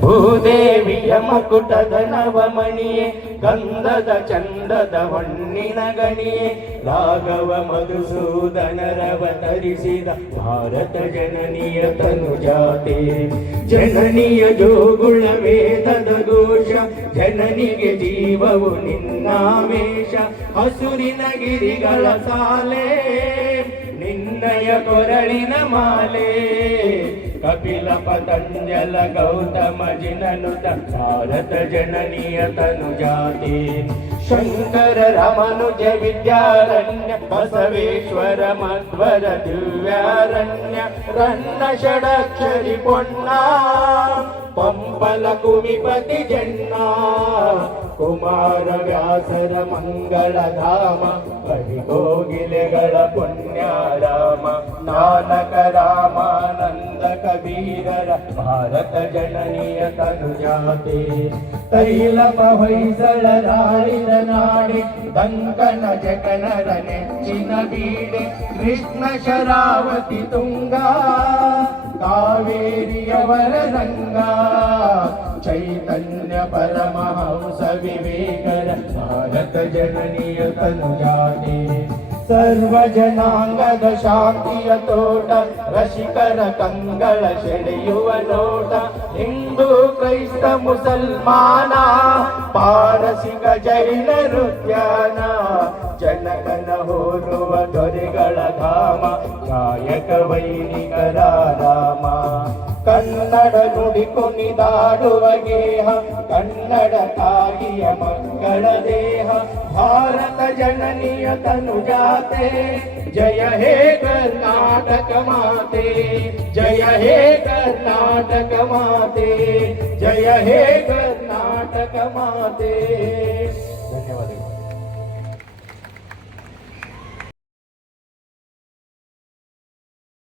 ಭೂದೇವಿಯ ಮಕುಟದ ನವಮಣಿಯೇ, ಗಂಧದ ಚಂದದ ಹೊಣ್ಣಿನ ಗಣಿಯೇ, ರಾಘವ ಮಧುಸೂದನರವತರಿಸಿದ ಭಾರತ ಜನನಿಯ ತನುಜಾತೆ. ಜನನಿಯ ಜೋಗುಳ ವೇದದ ಘೋಷ ಜನನಿಗೆ ಜೀವವು ನಿನ್ನಾವೇಶ ಹಸುರಿನ ಗಿರಿಗಳ ಸಾಲೆ, ನಿನ್ನಯ ಕೊರಳಿನ ಮಾಲೆ. ಕಪಿಲ ಪತಂಜಲ ಗೌತಮ ಜಿನನುತ ಭಾರತ ಜನನಿಯ ತನುಜಾತಿ ಶಂಕರ ರಮನುಜ ವಿದ್ಯಾರಣ್ಯ ಬಸವೇಶ್ವರ ಮಧ್ವರ ದಿವ್ಯಾರಣ್ಯ ರನ್ನ ಷಡಕ್ಷರಿ ಪೊನ್ನ ಪಂಪಲ ಕುಮಿಪತಿ ಜನ್ನ ಕುಮಾರ ವ್ಯಾಸರ ಮಂಗಳ ಧಾಮ ಕವಿಗೋಗಿಲೆಗಳ ಪುಣ್ಯಾರಾಮ ನಾನಕ ರಾಮಾನಂದ भारत जननिय तनुजाते तैलपुसलारिलनाडि दङ्कन जगनर नीडे कृष्ण शरावति तुङ्गा कावेर्यवरङ्गा चैतन्य परमहंस विवेकर भारतजननिय तनुजाते ಪರಮಹಂಸ ವಿವೇಕರ ಭಾರತ ಜನನಿಯ ತನುಜಾತಿ ಸರ್ವ ಜನಾಂಗದ ಶಾಂತಿಯ ತೋಟ, ರಸಿಕರ ಕಂಗಳ ಸೆಳೆಯುವ ನೋಟ. ಹಿಂದೂ ಕ್ರೈಸ್ತ ಮುಸಲ್ಮಾನ, ಪಾರಸಿಕ ಜೈನರು ಧ್ಯಾನ ಜನಗನ ಹೋರುವ ದೊರೆಗಳ ಧಾಮ ಗಾಯಕ ವೈನಿಕರ ರಾಮ. ಕನ್ನಡ ನುಡಿ ಕುಣಿದಾಡುವ ಗೇಹ ಕನ್ನಡ ತಾಯಿಯ ಮಕ್ಕಳ ದೇಹ ಭಾರತ ಜನನಿಯ ತನುಜಾತೆ ಜಯ ಹೇ ಕರ್ನಾಟಕ ಮಾತೆ ಜಯ ಹೇ ಕರ್ನಾಟಕ ಮಾತೆ ಜಯ ಹೇ ಕರ್ನಾಟಕ ಮಾತೆ ಧನ್ಯವಾದಗಳು